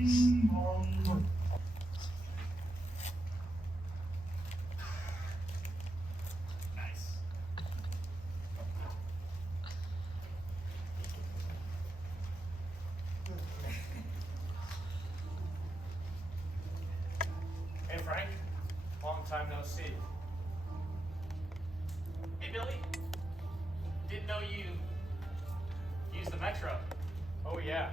Nice. Hey Frank, long time no see. Hey Billy. Didn't know you used the metro. Oh yeah,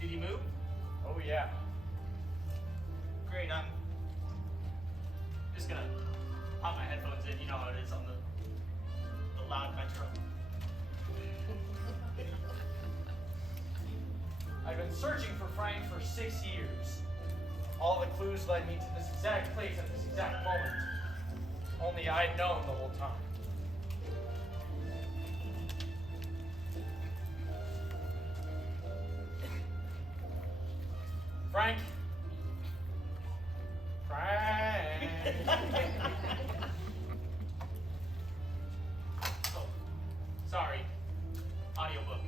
Did you move? oh yeah. Great, I'm just gonna pop my headphones in. You know how it is on the loud metro. I've been searching for Frank for 6 years. All the clues led me to this exact place at this exact moment. Only I'd known the whole time. Frank? Frank? Oh, sorry. Audiobook.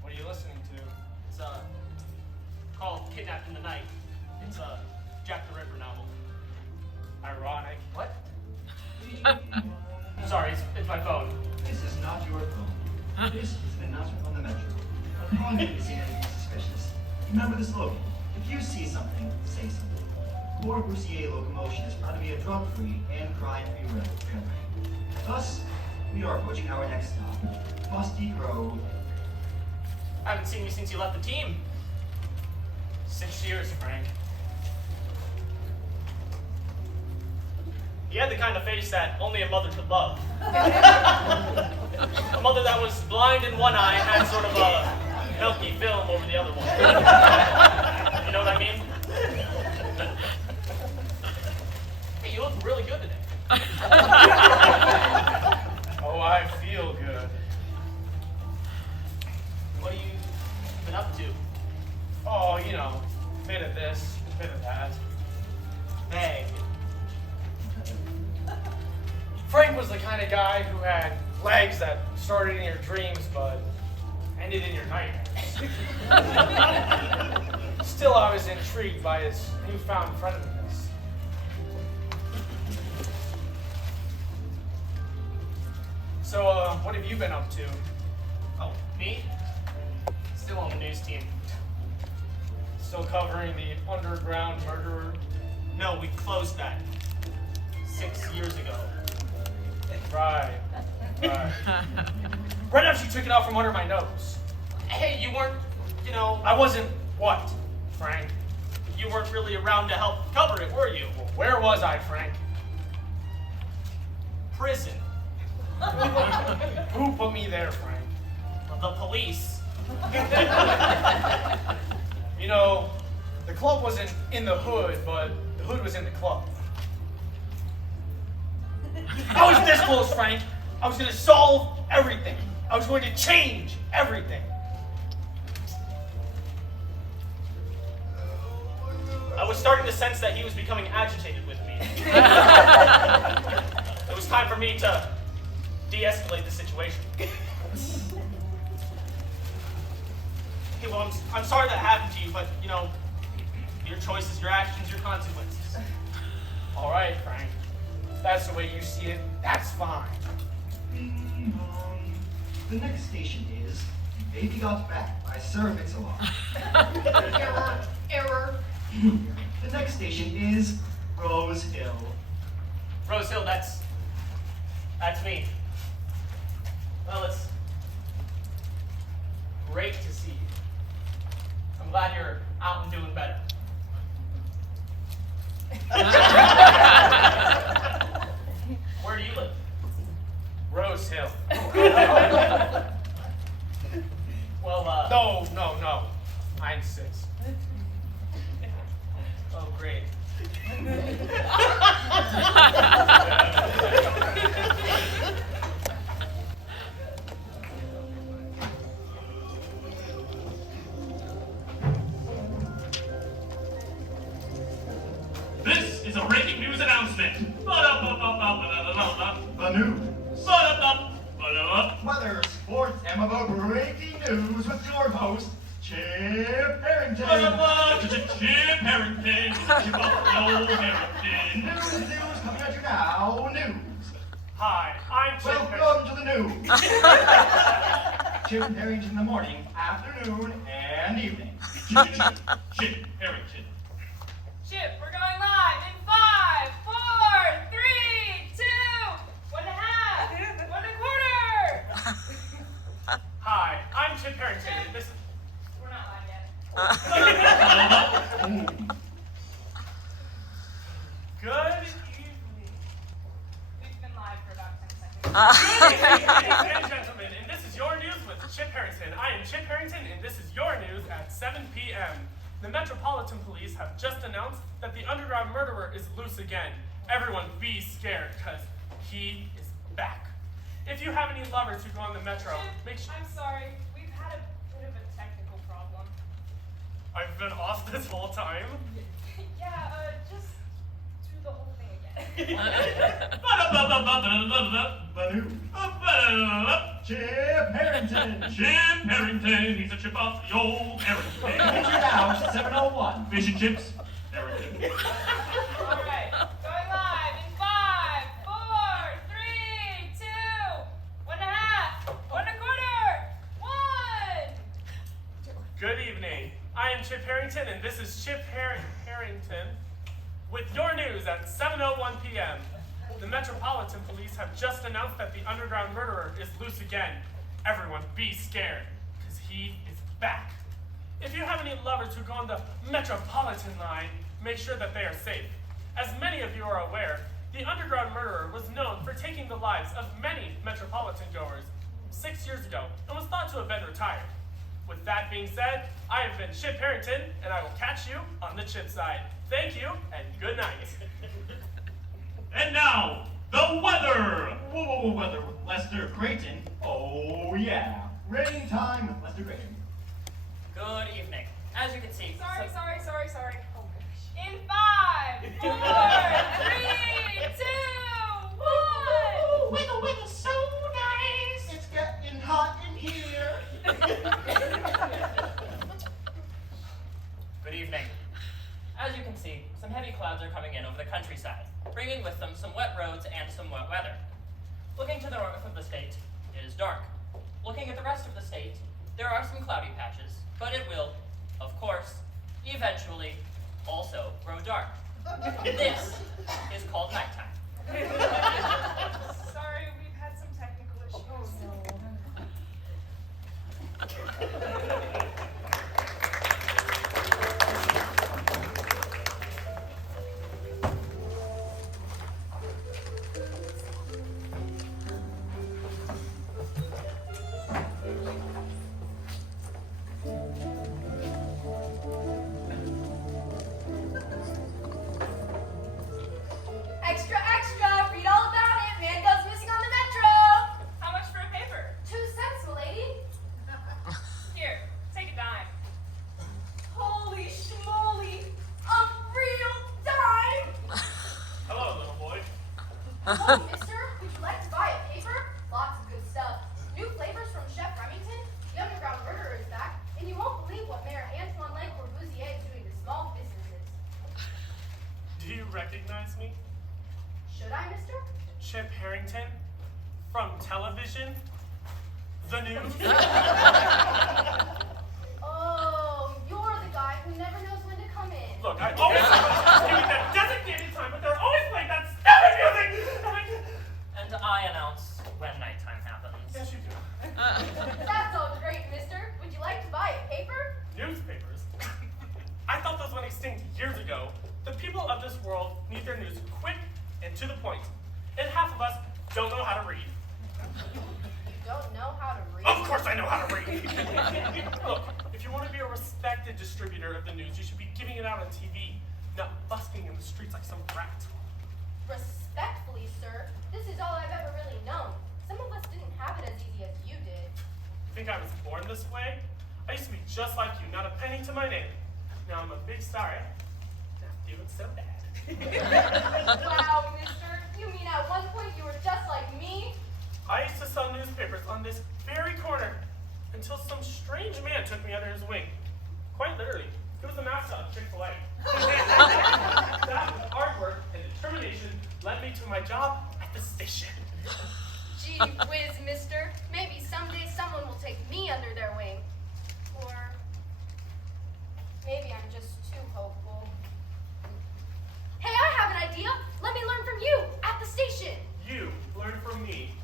What are you listening to? It's called Kidnapped in the Night. It's a Jack the Ripper novel. Ironic. What? Sorry, it's my phone. This is not your phone. This is an announcement on the metro. Upon you to see anything suspicious, remember the slogan. If you see something, say something. Corbusier locomotion is proud to be a drug-free and crime-free railway. Thus, we are approaching our next stop, Musty Grove. I haven't seen you since you left the team. 6 years, Frank. You had the kind of face that only a mother could love. A mother that was blind in one eye and had sort of a milky film over the other one. You know what I mean? Hey, you look really good today. Oh, I feel good. What have you been up to? Oh, you know, bit of this, bit of that. Hey. Frank was the kind of guy who had legs that started in your dreams but ended in your nightmares. Still, I was intrigued by his newfound friendliness. So, what have you been up to? Oh, me? Still on the news team. Still covering the underground murderer? No, we closed that 6 years ago. Right. Right after she took it out from under my nose. Hey, you weren't, you know, I wasn't what, Frank? you weren't really around to help cover it, were you? Well, where was I, Frank? Prison. Who put me there, Frank? The police. You know, the club wasn't in the hood, but the hood was in the club. I was this close, Frank. I was going to solve everything. I was going to change everything. I was starting to sense that he was becoming agitated with me. It was time for me to de-escalate the situation. Okay, well, I'm sorry that happened to you, but, you know, your choices, your actions, your consequences. All right, Frank. If that's the way you see it, that's fine. Bing bong. The next station is Baby Got Back by Sir Mix-a-Lot. Error. The next station is Rose Hill. Rose Hill, that's me. Well, it's great to see you. I'm glad you're out and doing better. Where do you live? Rose Hill. Well, No. I'm 6. Oh, great. This is a breaking news announcement. The news. Weather, Weather, sports, and about breaking news with your host, Chip Harrington. Chip Harrington. Chip Harrington. News coming at you now. News. Hi, I'm Chip Harrington. Welcome to the news. Chip Harrington in the morning, afternoon, and evening. Chip Harrington. Chip, we're going live in 5, 4, 3, 2, 1.5, 1.25. Hi, I'm Chip Harrington. Chip. And this is... We're not live yet. Good evening. We've been live for about 10 seconds. Good evening, ladies and gentlemen, and this is your news with Chip Harrington. I am Chip Harrington, and this is your news at 7 p.m. The Metropolitan Police have just announced that the underground murderer is loose again. Everyone be scared, because he is back. If you have any lovers who go on the metro, Chip, make sure... I'm sorry. We've had a bit of a technical problem. I've been off this whole time. Yeah, just do the whole thing again. Chip Harrington. Chip Harrington. He's a chip off the old Harrington. Coming to your house, 701. Fish and chips. Harrington. All right, going live in 5, 4, 3, 2, 1.5, 1.25, 1. Good evening. I am Chip Harrington, and this is Chip Harrington with your news at 7:01 p.m. The Metropolitan Police have just announced that the underground murderer is loose again. Everyone be scared, because he is back. If you have any lovers who go on the Metropolitan line, make sure that they are safe. As many of you are aware, the underground murderer was known for taking the lives of many Metropolitan goers 6 years ago and was thought to have been retired. With that being said, I have been Chip Harrington, and I will catch you on the Chip side. Thank you, and good night. And now, the weather. Whoa, weather with Lesther Creighton. Oh yeah, rain time with Lesther Creighton. Good evening. As you can see, Sorry. Oh gosh. In 5, 4, 3, 2, 1. The weather's so nice. It's getting hot in here. Good evening. As you can see, some heavy clouds are coming in over the countryside, bringing with them some wet roads and some wet weather. Looking to the north of the state, it is dark. Looking at the rest of the state, there are some cloudy patches, but it will, of course, eventually also grow dark. This is called nighttime. Sorry, we've had some technical issues. Extra, extra! Read all about it! Man goes missing on the metro! How much for a paper? 2 cents, milady. Here, take a dime. Holy schmoly! A real dime! Hello, little boy. Hello, mister. Would you like to buy a paper? Lots of good stuff. New flavors from Chef Remington. The underground murderer is back. And you won't believe what Mayor Antoine Corbusier is doing to small businesses. Do you recognize me? Should I, mister? Chip Harrington from television, the news. Oh, you're the guy who never knows when to come in. Look, I always give it that designated time, but they're always playing that stupid music. And I announce when nighttime happens. Yes, you do. That's all great, mister. Would you like to buy a paper? Newspapers. I thought those went extinct years ago. The people of this world need their news quick and to the point. And half of us don't know how to read. You don't know how to read? Of course I know how to read. Look, if you want to be a respected distributor of the news, you should be giving it out on TV, not busking in the streets like some rat. Respectfully, sir, this is all I've ever really known. Some of us didn't have it as easy as you did. Think I was born this way? I used to be just like you, not a penny to my name. Now I'm a big sorry. Not doing so bad. Wow, mister. You mean at one point you were just like me? I used to sell newspapers on this very corner until some strange man took me under his wing. Quite literally. He was the mascot of Chick-fil-A. That, with hard work and determination, led me to my job at the station. Gee whiz, mister. Maybe someday someone will take me under their wing. Or maybe I'm just too hopeful. Hey, I have an idea. Let me learn from you at the station. You learn from me.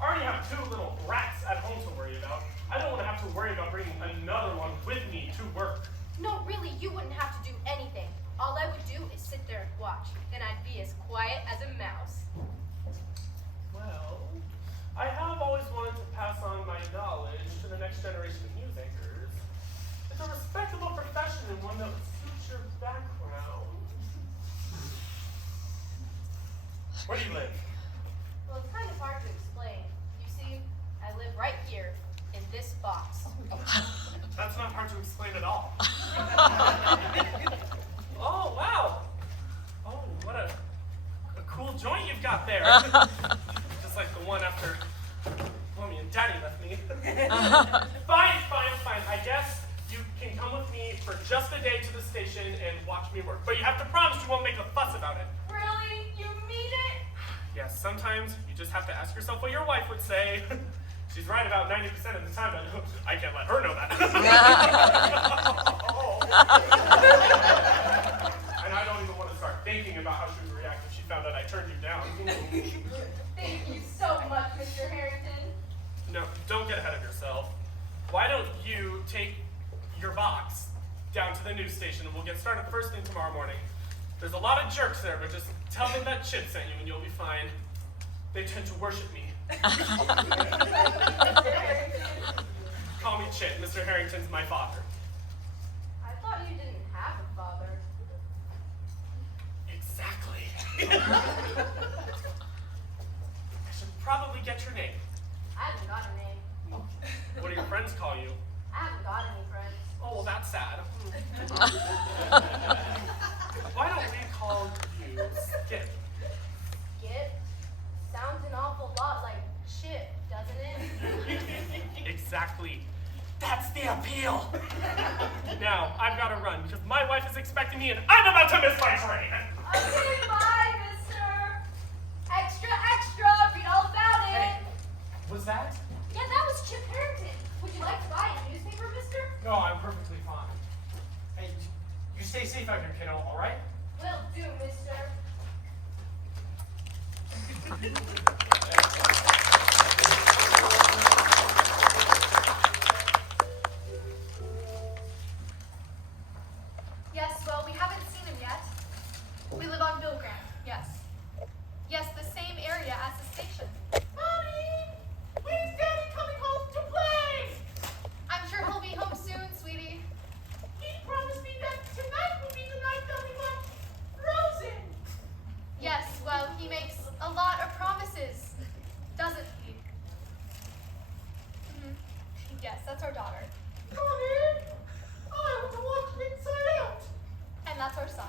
I already have 2 little brats at home to worry about. I don't want to have to worry about bringing another one with me to work. No, really, you wouldn't have to do anything. All I would do is sit there and watch, and I'd be as quiet as a mouse. Well, I have always wanted to pass on my knowledge to the next generation of news anchors. It's a respectable profession and one that would suit your background. Where do you live? Well, it's kind of hard to explain. You see, I live right here in this box. That's not hard to explain at all. Oh, wow. Oh, what a cool joint you've got there. Just like the one after Mommy and Daddy left me. Fine. I guess you can come with me for just a day to the station and watch me work. But you have to promise you won't make a fuss about it. Really? You mean it? Yes, sometimes you just have to ask yourself what your wife would say. She's right about 90% of the time, but I can't let her know that. And I don't even want to start thinking about how she would react if she found out I turned you down. Thank you so much, Mr. Harrington. No, don't get ahead of yourself. Why don't you take your box down to the news station and we'll get started first thing tomorrow morning. There's a lot of jerks there, but just tell them that Chip sent you and you'll be fine. They tend to worship me. Call me Chip. Mr. Harrington's my father. I thought you didn't have a father. Exactly. I should probably get your name. I haven't got a name. What do your friends call you? I haven't got any friends. Oh, well, that's sad. Why don't we call you Skip? Skip? Sounds an awful lot like Chip, doesn't it? Exactly. That's the appeal. Now, I've got to run because my wife is expecting me and I'm about to miss my train. Okay, bye, mister. Extra, read all about it. Hey, was that? Yeah, that was Chip Harrington. Would you like to buy a newspaper, mister? No, I'm perfectly fine. Hey, you stay safe out here, kiddo, all right? Will do, mister. Yes, well, we haven't seen him yet. We live on Bill Grant, yes. Yes, the same area as the station. Mommy! When's Daddy coming home to play? I'm sure he'll be home soon, sweetie. He promised me that tonight will be the night that we went frozen. Yes, well, he makes a lot of promises, doesn't he? Yes, that's our daughter. Mommy! I want to watch Inside Out. And that's our son.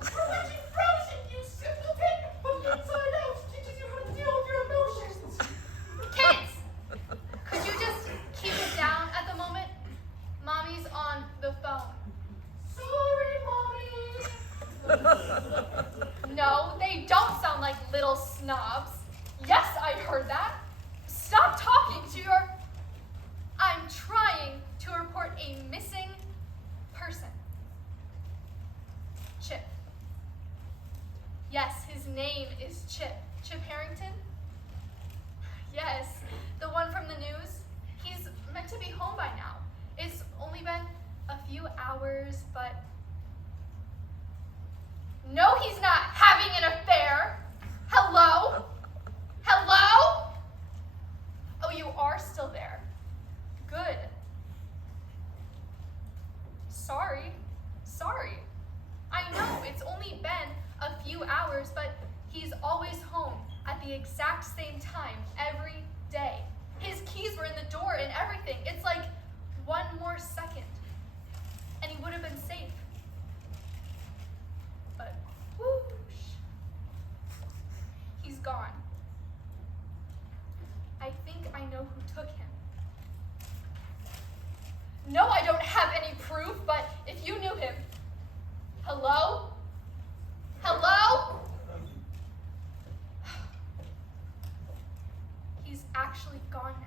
We're watching Frozen, you simpleton! But Inside Out teaches you how to deal with your emotions. Kids! Could you just keep it down at the moment? Mommy's on the phone. Sorry, Mommy. No, they don't sound like little snobs. Yes, I heard that. Stop talking to your... I'm trying to report a missing person. Chip. Yes, his name is Chip. Chip Harrington? Yes, the one from the news. He's meant to be home by now. It's only been a few hours, but... No, he's not having an affair. Hello? Hello? Oh, you are still there. Good. Sorry. I know it's only been a few hours, but he's always home at the exact same time every day. His keys were in the door and everything. It's like one more second, and he would have been safe. But whoosh, he's gone. I think I know who took him. No, I don't have any proof, but if you knew him. Hello? Hello? He's actually gone now.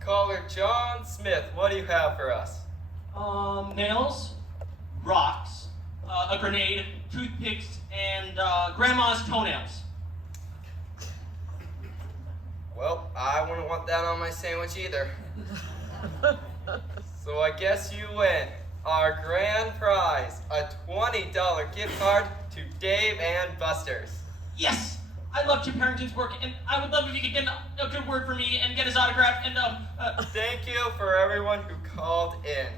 Caller John Smith, what do you have for us? Nails, rocks, a grenade, toothpicks, and grandma's toenails. Well, I wouldn't want that on my sandwich either. So I guess you win. Our grand prize, a $20 gift card to Dave and Buster's. Yes! I love Chip Harrington's work, and I would love if you could get a good word for me and get his autograph, and Thank you for everyone who called in.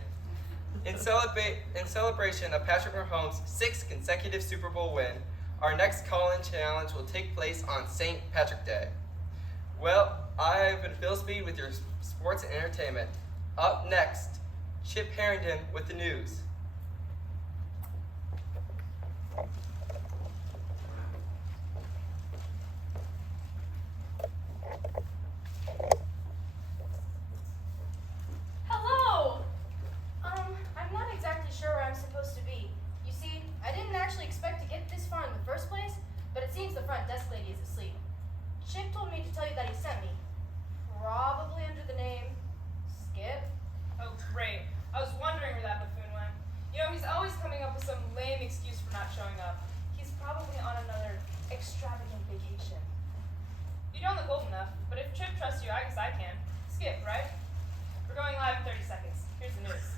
In celebration of Patrick Mahomes' 6th consecutive Super Bowl win, our next call-in challenge will take place on St. Patrick's Day. Well, I've been Phil Speed with your sports and entertainment. Up next, Chip Harrington with the news. Hello! I'm not exactly sure where I'm supposed to be. You see, I didn't actually expect to get this far in the first place, but it seems the front desk lady is asleep. Chip told me to tell you that he sent me. Probably under the name Skip. Oh, great. I was wondering where that buffoon went. You know, he's always coming up with some lame excuse for not showing up. He's probably on another extravagant vacation. You don't look old enough, but if Chip trusts you, I guess I can. Skip, right? We're going live in 30 seconds. Here's the news.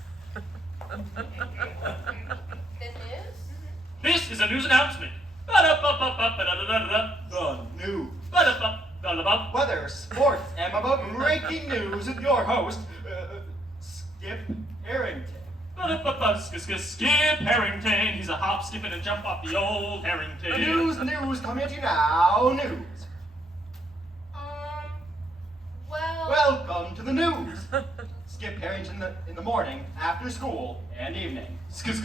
The news? this is a news announcement. Ba-da-ba-ba-ba-ba-da-da-da-da. The new Ba-da-ba-ba-da-da-ba. weather, sports, and about breaking news with your host, Skip Harrington. Ba-da-ba-ba. Skip Harrington. He's a hop, skip, and a jump off the old Harrington. The news coming at you now, news. Well... Welcome to the news. Skip Harrington in the morning, after school, and evening. Skip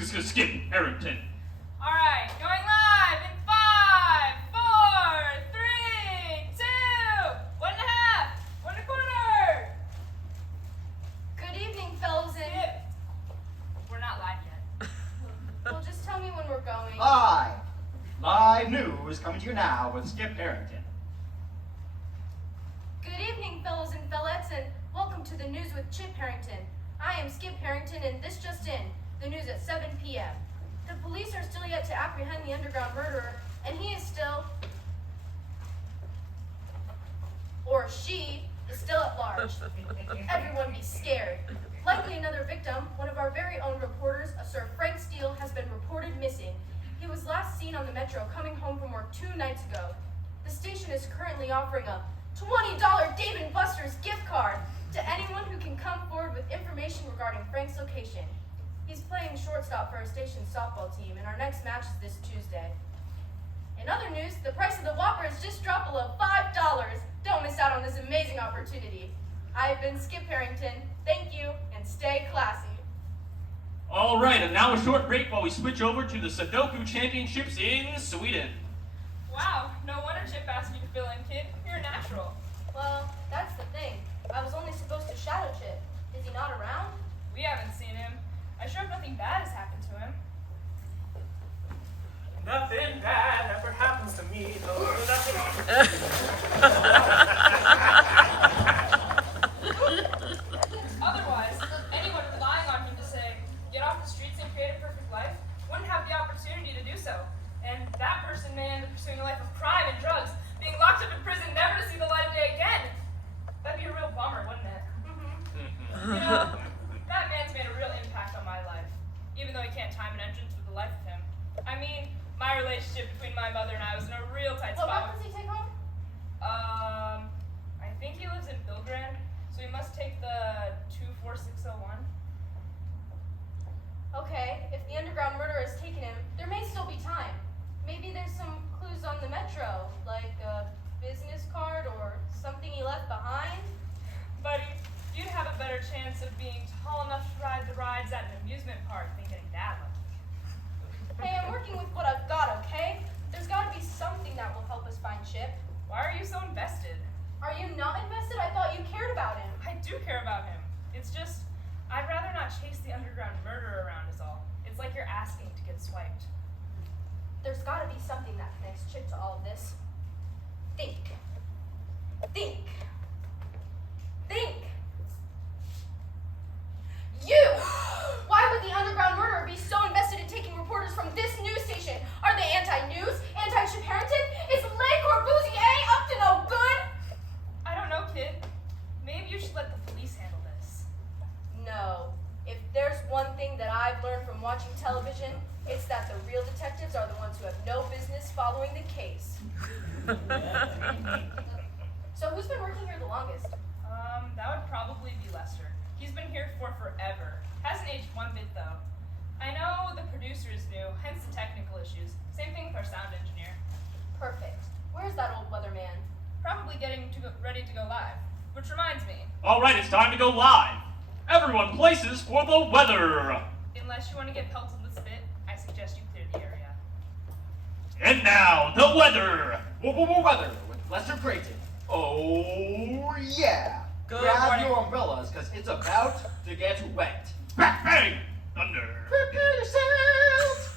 Harrington. All right, going live in 5, 4, 3, 2, 1.5, 1.25. Good evening, fellows, and... Skip. We're not live yet. Well, just tell me when we're going. Live news coming to you now with Skip Harrington. Good evening, fellows and fellettes, and welcome to the news with Chip Harrington. I am Skip Harrington, and this just in, the news at 7 p.m. The police are still yet to apprehend the underground murderer, and he is still, or she, is still at large. Everyone be scared. Likely another victim, one of our very own reporters, a Sir Frank Steele, has been reported missing. He was last seen on the metro coming home from work 2 nights ago. The station is currently offering a $20 Dave & Buster's gift card to anyone who can come forward with information regarding Frank's location. He's playing shortstop for our station's softball team, and our next match is this Tuesday. In other news, the price of the Whopper has just dropped below $5. Don't miss out on this amazing opportunity. I've been Skip Harrington. Thank you, and stay classy. All right, and now a short break while we switch over to the Sudoku Championships in Sweden. Wow, no wonder Chip asked you to fill in, kid. You're a natural. Well, that's the thing. I was only supposed to shadow Chip. Is he not around? We haven't seen him. I sure hope nothing bad has happened to him. Nothing bad ever happens to me, though. Otherwise, anyone relying on him to say, get off the streets and create a perfect life, wouldn't have the opportunity to do so. And that person may end up pursuing a life of crime and drugs, being locked up in prison never to see the light of day again. That'd be a real bummer, wouldn't it? You know, that man's made a real impact on my life, even though he can't time an entrance with the life of him. I mean, my relationship between my mother and I was in a real tight What spot. route does he take home? think he lives in Pilgrand, so we must take the 24601. Okay, if the underground murderer has taken him, there may still be time. Maybe there's some clues on the metro, like a business card or something he left behind. Buddy, you'd have a better chance of being tall enough to ride the rides at an amusement park than getting that lucky. Hey, I'm working with what I've got, okay? There's gotta be something that will help us find Chip. Why are you so invested? Are you not invested? I thought you cared about him. I do care about him. It's just, I'd rather not chase the underground murderer around is all. It's like you're asking to get swiped. There's gotta be something that connects Chip to all of this. Think. Think. Think. You! Why would the underground murderer be so invested in taking reporters from this news station? Are they anti-news? Anti-Chip Harrington? Is Le Corbusier up to no good? I don't know, kid. Maybe you should let the police handle this. No. If there's one thing that I've learned from watching television, it's that the real detectives are the ones who have no business following the case. So who's been working here the longest? That would probably be Lesther. He's been here for forever. Hasn't aged one bit, though. I know the producer is new, hence the technical issues. Same thing with our sound engineer. Perfect. Where's that old weatherman? Probably getting ready to go live. Which reminds me, All right, it's time to go live. Everyone, places for the weather. unless you want to get pelted with spit, I suggest you clear the area. And now, the weather. Weather with Lesther Creighton. Oh, yeah. Good Grab morning. your umbrellas, because it's about to get wet. Bang, bang, thunder. Prepare yourselves.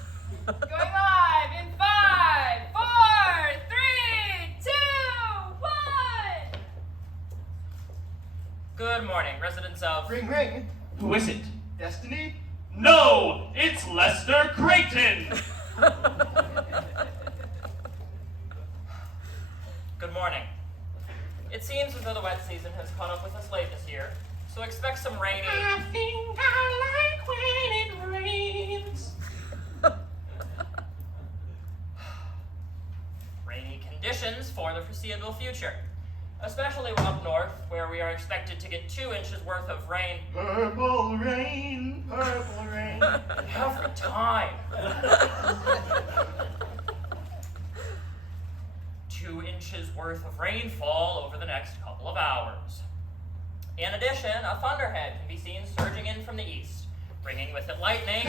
Going live in 5, 4, 3, 2, 1! Good morning, residents of... Ring, ring. Who is it? Destiny. No, it's Lesther Creighton. Good morning. It seems as though the wet season has caught up with us late this year, so expect some rainy... I think I like when it rains. rainy conditions for the foreseeable future, especially up north, where we are expected to get 2 inches worth of rain. Purple rain, purple rain. Every time. 2 inches worth of rainfall over the next couple of hours. In addition, a thunderhead can be seen surging in from the east, bringing with it lightning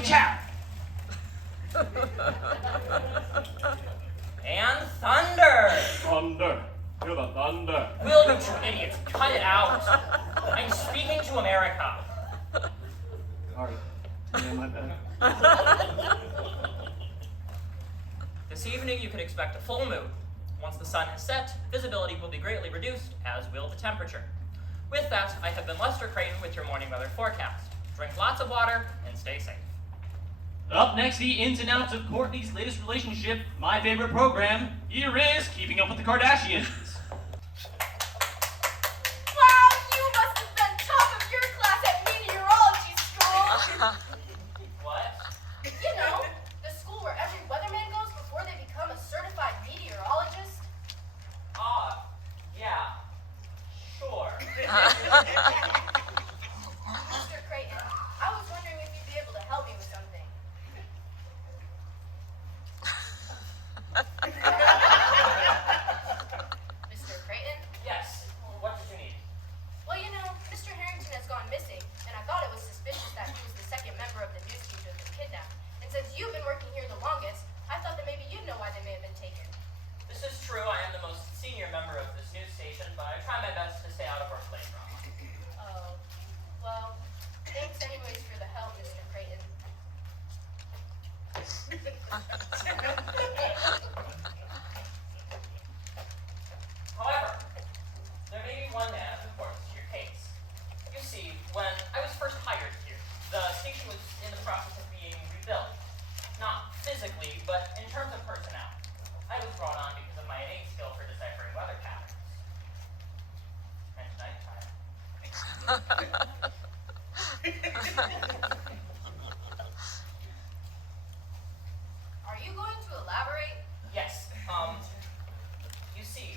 and thunder. Thunder. Hear the thunder. Will you two idiots cut it out? I'm speaking to America. Sorry. Yeah, my bad. This evening you can expect a full moon. Once the sun has set, visibility will be greatly reduced, as will the temperature. With that, I have been Lesther Creighton with your morning weather forecast. Drink lots of water and stay safe. Up next, the ins and outs of Courtney's latest relationship, my favorite program. Here is Keeping Up with the Kardashians. Wow, you must have been top of your class at meteorology school. What? You know, the school where every weatherman goes before they become a certified meteorologist. Yeah. Sure. Mr. Creighton, I was wondering if you'd be able to help me with something. Mr. Creighton? Yes. What did you need? Well, you know, Mr. Harrington has gone missing, and I thought it was suspicious that he was the second member of the news team to have been kidnapped. And since you've been working here the longest, I thought that maybe you'd know why they may have been taken. This is true. I am the most senior member of this news station, but I try my best to stay out of workplace drama. Oh, well, thanks anyways for the help, Mr. Creighton. However, there may be one man of importance to your case. You see, when I was first hired here, the station was in the process of being rebuilt. Not physically, but in terms of personnel. I was brought on because of my innate skill for deciphering weather patterns. And nighttime. Are you going to elaborate? Yes, you see,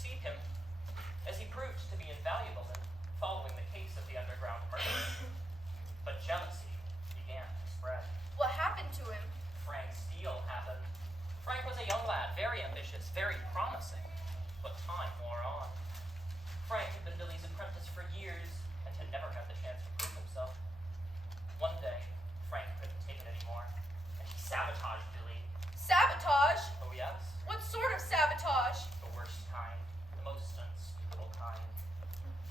succeed him, as he proved to be invaluable in following the case of the underground murder. But jealousy began to spread. What happened to him? Frank's deal happened. Frank was a young lad, very ambitious, very promising, but time wore on. Frank had been Billy's apprentice for years and had never had the chance to prove himself. One day, Frank couldn't take it anymore, and he sabotaged Billy. Sabotage? Oh yes, What sort of sabotage? the worst kind, the most unspeakable kind.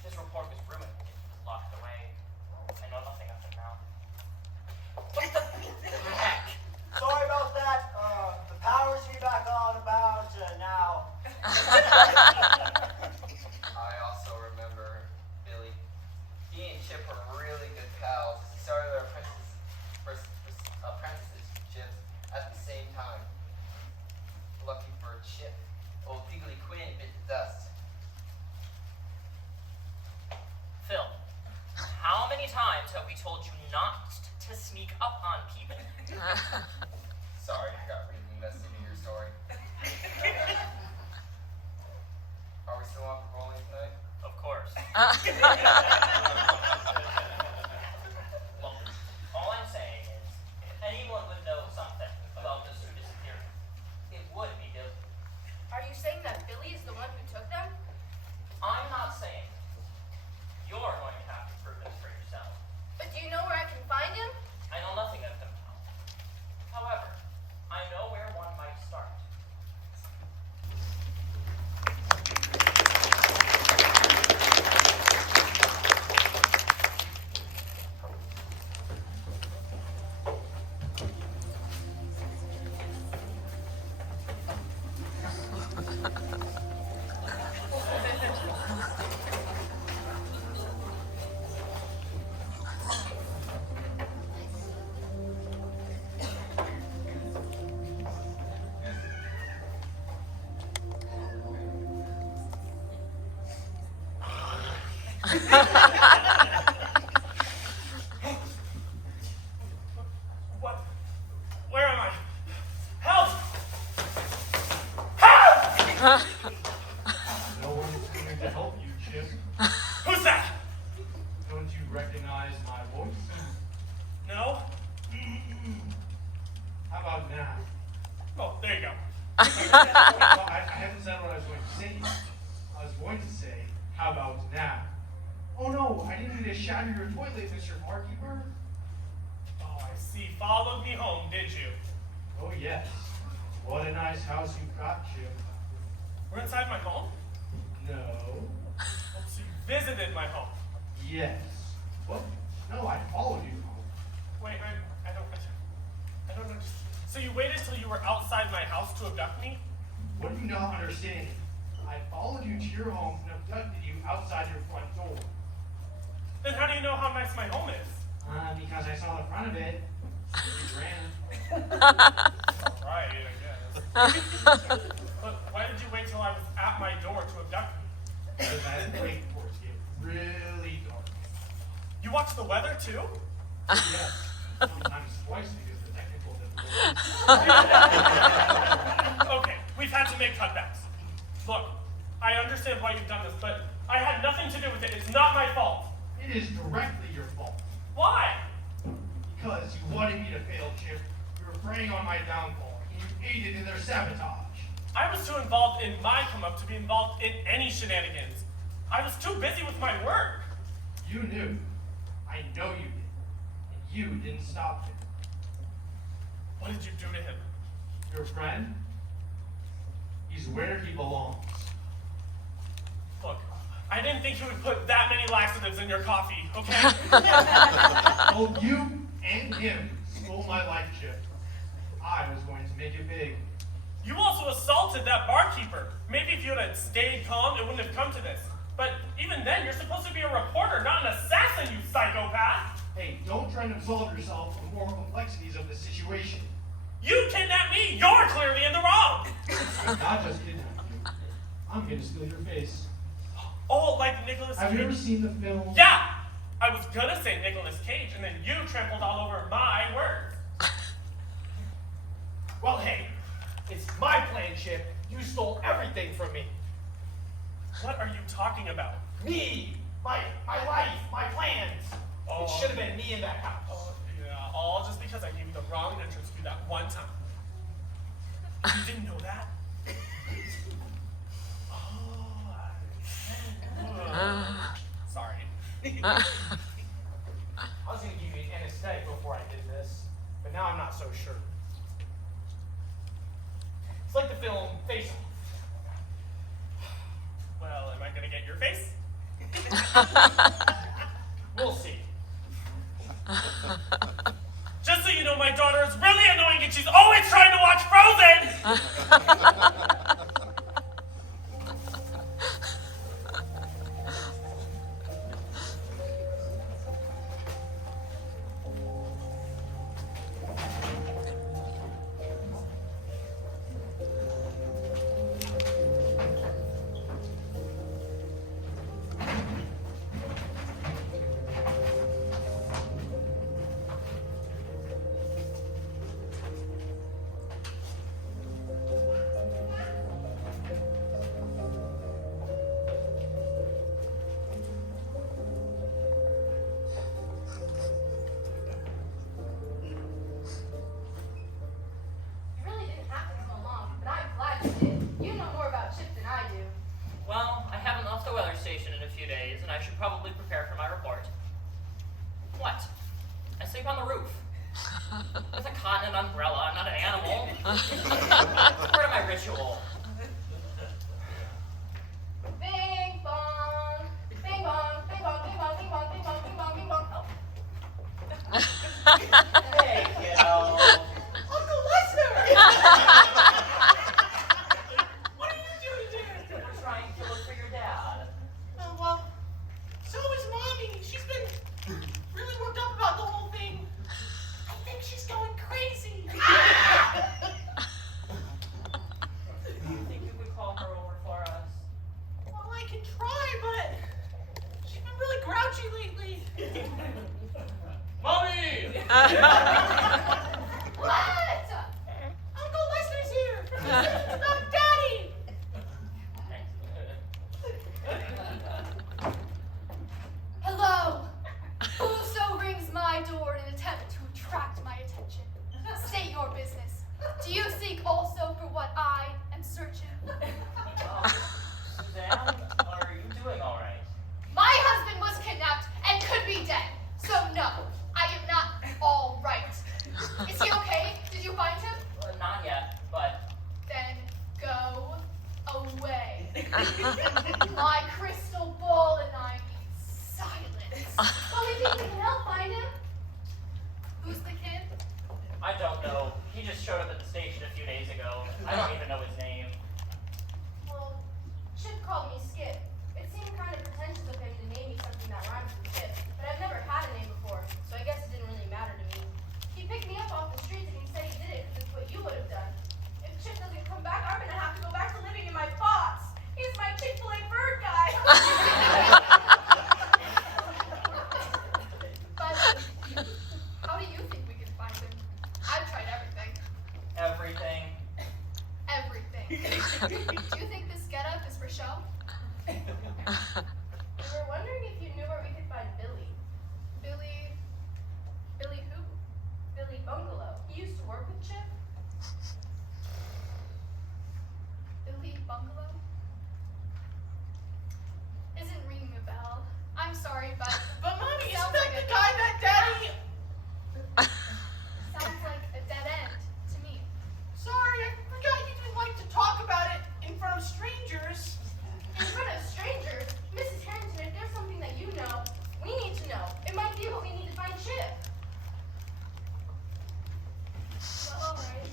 His report was ruined and he was locked away. I know nothing of him now. What the heck? Sorry about that. The power's be back on about now. I also remember Billy. He and Chip were really good pals. He started their apprenticeships at the same time. Lucky for Chip, old Giggly Quinn bit the dust. Phil, how many times have we told you not to sneak up on people? Sorry, I got really invested in your story. Are we still on for rolling tonight? Of course. Look, all I'm saying is, if anyone would know something about Mr. Disappearing, it would be Billy. Are you saying that Billy is the one who took them? I'm not saying it. You're going to have to prove it for yourself. But do you know where I can find him? I know nothing of him now. However, I know where one might start. What? Where am I? Help! Help! No one's coming to help you, Chip. Who's that? Don't you recognize my voice? No? How about now? Oh, there you go. I haven't said what I was going to say yet. I was going to say, how about now? Oh no, I didn't mean to shatter your toilet, Mr. Barkeeper. Oh, I see. Followed me home, did you? Oh yes. What a nice house you've got, Chip. We're inside my home? No. Oh, so you visited my home. Yes. What? No, I followed you home. Wait, I don't understand. So you waited till you were outside my house to abduct me? What do you not understand? I followed you to your home and abducted you outside your front door. Then how do you know how nice my home is? Because I saw the front of it. You ran. Right, I guess. But why did you wait till I was at my door to abduct me? Because I had to wait for it to get really dark. You watch the weather too? Yes. Sometimes twice because of the technical difficulties. Okay, we've had to make cutbacks. Look, I understand why you've done this, but I had nothing to do with it. It's not my fault. It is directly your fault. Why? Because you wanted me to fail, Chip. You were preying on my downfall, and you aided in their sabotage. I was too involved in my come up to be involved in any shenanigans. I was too busy with my work. You knew. I know you did. And you didn't stop him. What did you do to him? Your friend? He's where he belongs. Look, I didn't think you would put that many laxatives in your coffee, okay? Both you and him stole my life, Chip. I was going to make it big. You also assaulted that barkeeper. Maybe if you had stayed calm, it wouldn't have come to this. But even then, you're supposed to be a reporter, not an assassin, you psychopath! Hey, don't try and absolve yourself of the moral complexities of the situation. You kidnapped me! You're clearly in the wrong! I'm not just kidnapping you. I'm going to steal your face. Oh, like Nicolas Cage? Have you ever seen the film? Yeah! I was gonna say Nicolas Cage, and then you trampled all over my words. Well, hey, it's my plan, Chip. You stole everything from me. What are you talking about? Me, my life, my plans. Oh. It should have been me in that house. Oh, yeah, all just because I gave you the wrong entrance fee that one time. You didn't know that? Sorry. I was going to give you an anesthetic before I did this, but now I'm not so sure. It's like the film Face Off. Well, am I gonna get your face? We'll see. Just so you know, my daughter is really annoying and she's always trying to watch Frozen! You really didn't have to come along, but I'm glad you did. You know more about Chip than I do. Well, I haven't left the weather station in a few days, and I should probably prepare for my report. What? I sleep on the roof. With a cot and an umbrella. I'm not an animal. It's part of my ritual. Bing bong, bing bong, bing bong, bing bong, bing bong, bing bong, bing bong, bing bong. Hey, kiddo. Uncle Lesther! What are you doing here? We're trying to look for your dad. Oh, well, so is Mommy. She's been really worked up about the whole thing. I think she's going crazy. Do you think you could call her over for us? Well, I can try, but she's been really grouchy lately. Mommy! What? Uncle Lester's here. It's about Daddy. Hello. Whoso rings my door in an attempt to attract my attention, state your business. Do you seek also for what I am searching? Susanne, are you doing all right? My husband was kidnapped and could be dead. So no, I am not all right. Is he okay? Did you find him? Not yet, but Then go away. My crystal ball and I need silence. Well, we think we can help find him. Who's the kid? I don't know. He just showed up at the station a few days ago. I don't even know his name. Well, Chip called me Skip. It seemed kind of pretentious of him to name me something that rhymes with Chip, but I've never had a name before, so I guess it didn't really matter to me. He picked me up off the streets and he said he did it because it's what you would have done. If Chip doesn't come back, I'm gonna have to go back to living in my pots. He's my Chick-fil-A bird guy. But how do you think we can find him? I've tried everything. Everything. Everything. Do you think this getup is for show? We were wondering if you knew where we could find Billy. Billy who? Billy Bungalow. He used to work with Chip. Billy Bungalow? Isn't ringing a bell. I'm sorry, but But Mommy, Sounds isn't that like the a- guy that Daddy... sounds like a dead end to me. Sorry, I forgot you didn't like to talk about it in front of strangers. In front of strangers, Mrs. Harrington, if there's something that you know, we need to know. It might be what we need to find Chip. Well, alright.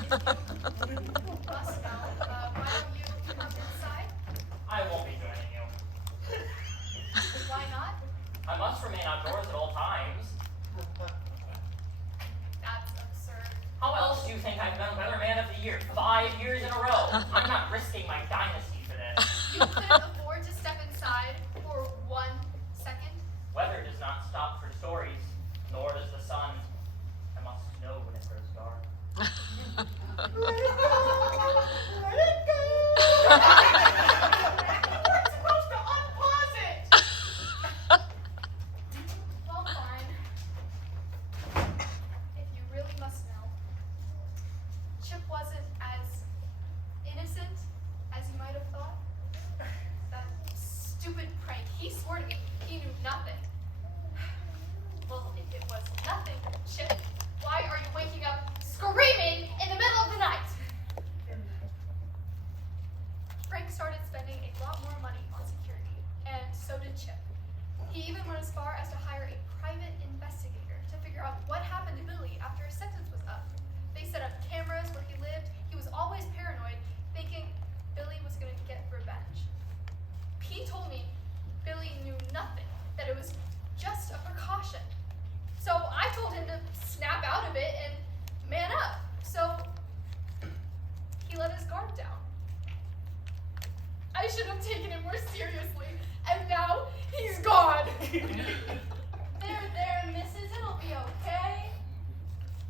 If you must know, why don't you come inside? I won't be joining you. Why not? I must remain outdoors at all times. That's absurd. How else do you think I've been Weatherman of the Year 5 years in a row? I'm not risking my dynasty for this. You couldn't afford to step inside for 1 second? Weather does not stop for stories, nor does the sun. I must know when it grows dark. Let it go. must know. Chip wasn't as innocent as you might have thought. That stupid prank, he swore to me he knew nothing. Well, if it was nothing, Chip, why are you waking up screaming in the middle of the night? Frank started spending a lot more money on security, and so did Chip. He even went as far as to hire a private investigator to figure out what happened to Billy after his sentence was up. They set up cameras where he lived. He was always paranoid, thinking Billy was going to get revenge. He told me Billy knew nothing, that it was just a precaution. So I told him to snap out of it and man up. So he let his guard down. I should have taken it more seriously, and now he's gone. There, missus, it'll be okay.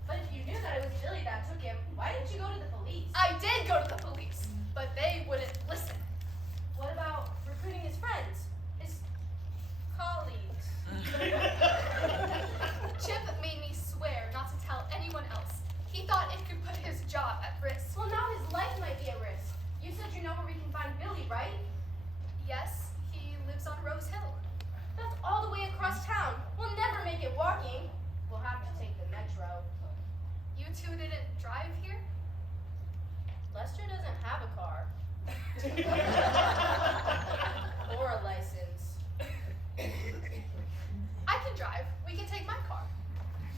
But if you knew that it was Billy that took him, why didn't you go to the police? I did go to the police, but they wouldn't listen. What about recruiting his friends? His colleagues? Chip made me swear not to tell anyone else. He thought it could put his job at risk. Well, now his life might be at risk. You said you know where we can find Billy, right? Yes, he lives on Rose Hill. That's all the way across town. We'll never make it walking. We'll have to take the metro. You two didn't drive here? Lesther doesn't have a car. Or a license. I can drive. We can take my car.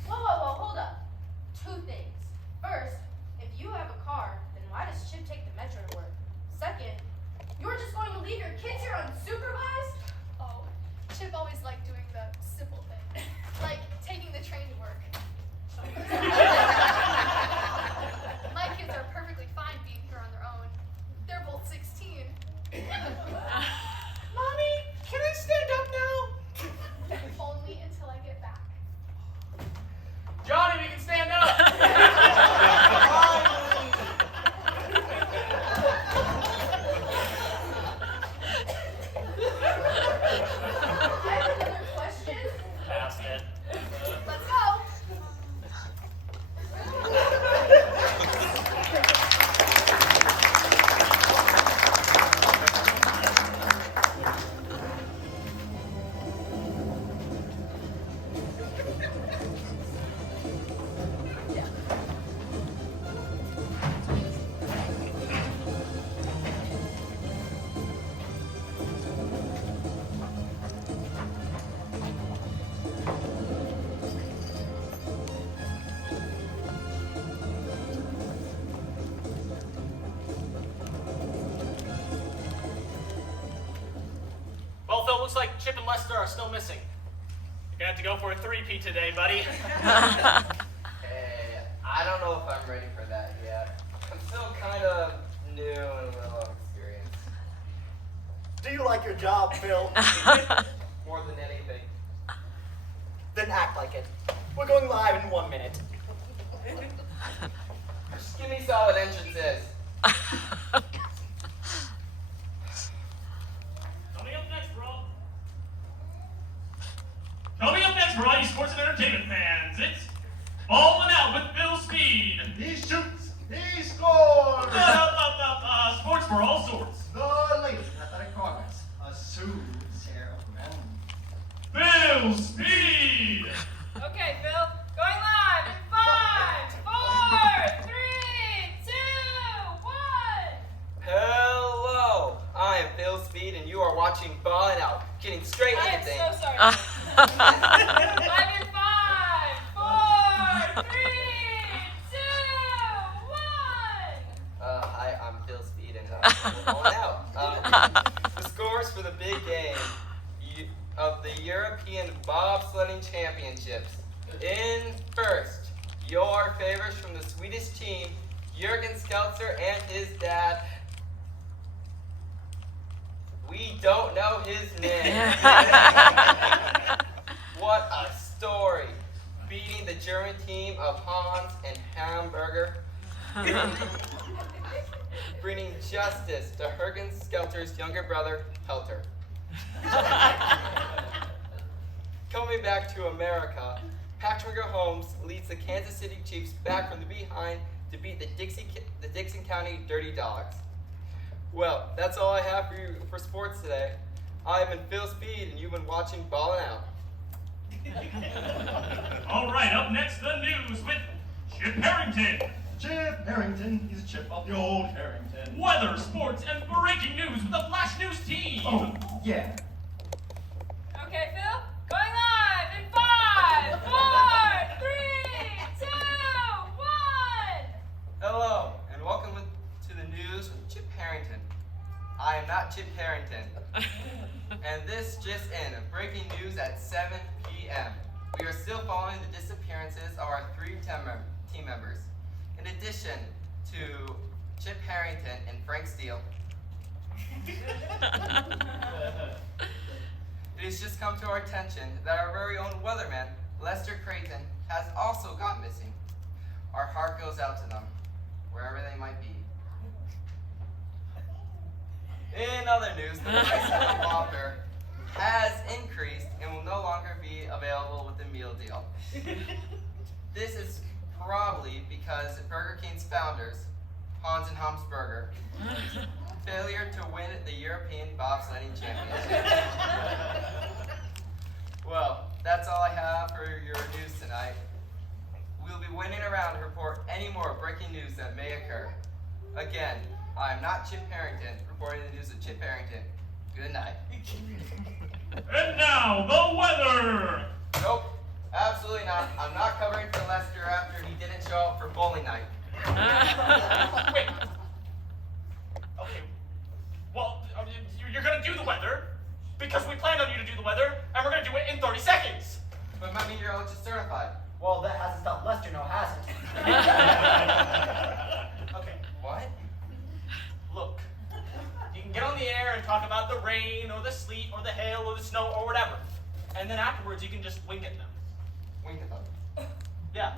Whoa, hold up. Two things. First, if you have a car, then why does Chip take the metro to work? Second, you're just going to leave your kids here unsupervised? Oh, Chip always liked doing the simple thing, like taking the train to work. My kids are perfectly fine being here on their own. They're both 16. Mommy, can I stand up now? Only until I get back. Johnny, we can stand up! I have another question. Past it. Let's go. Well, Phil, looks like Chip and Lesther are still missing. You're gonna have to go for a 3-peat today, buddy. Hey, I don't know if I'm ready for that yet. I'm still kind of new and a little experienced. Do you like your job, Phil? More than anything. Then act like it. We're going live in 1 minute. Just give me solid entrances. Coming up next for all you sports and entertainment fans, it's Ballin' Out with Phil Speed. He shoots, he scores! Sports for all sorts. The latest in athletic progress, a soothsayer of men. Phil Speed! Okay, Phil, going live in 5, 4, 3, 2, 1. Hello, I am Phil Speed and you are watching Ballin' Out, getting straight I into am things. so sorry. Live in 5, 4, 3, 2, 1. Hi, I'm Phil Speed and we're Ballin' Out. The scores for the big game of the European Bobsledding Championships. In first, your favorites from the Swedish team, Jürgen Skelter and his dad. We don't know his name. What a story. Beating the German team of Hans and Hamburger. Bringing justice to Jürgen Skelter's younger brother, Helter. Coming back to America, Patrick Mahomes leads the Kansas City Chiefs back from the behind to beat the Dixon County Dirty Dogs. Well, that's all I have for you for sports today. I've been Phil Speed, and you've been watching Ballin' Out. All right, up next, the news with Chip Harrington. Chip Harrington, he's a chip of the old Harrington. Weather, sports, and breaking news with the Flash News team. Oh, yeah. Okay, Phil, going live in 5, 4, 3, 2, 1. Hello, and welcome to the news with Chip Harrington. I am not Chip Harrington. And this just in, breaking news at 7 p.m. We are still following the disappearances of our 3 team members. In addition to Chip Harrington and Frank Steele. It has just come to our attention that our very own weatherman, Lesther Creighton, has also gone missing. Our heart goes out to them, wherever they might be. In other news, the price of the Whopper has increased and will no longer be available with the meal deal. This is probably because Burger King's founders, Hans and Hans Burger, failure to win the European bobsledding championship. Well, that's all I have for your news tonight. We'll be waiting around to report any more breaking news that may occur. Again, I'm not Chip Harrington, reporting the news of Chip Harrington. Good night. And now, the weather. Nope, absolutely not. I'm not covering for Lesther after he didn't show up for bowling night. Wait. Okay. Well, you're gonna do the weather because we planned on you to do the weather, and we're gonna do it in 30 seconds. But my meteorologist is certified. Well, that hasn't stopped Lesther, no, has it? Okay. What? Look, you can get on the air and talk about the rain or the sleet or the hail or the snow or whatever, and then afterwards you can just wink at them. Wink at them. Yeah,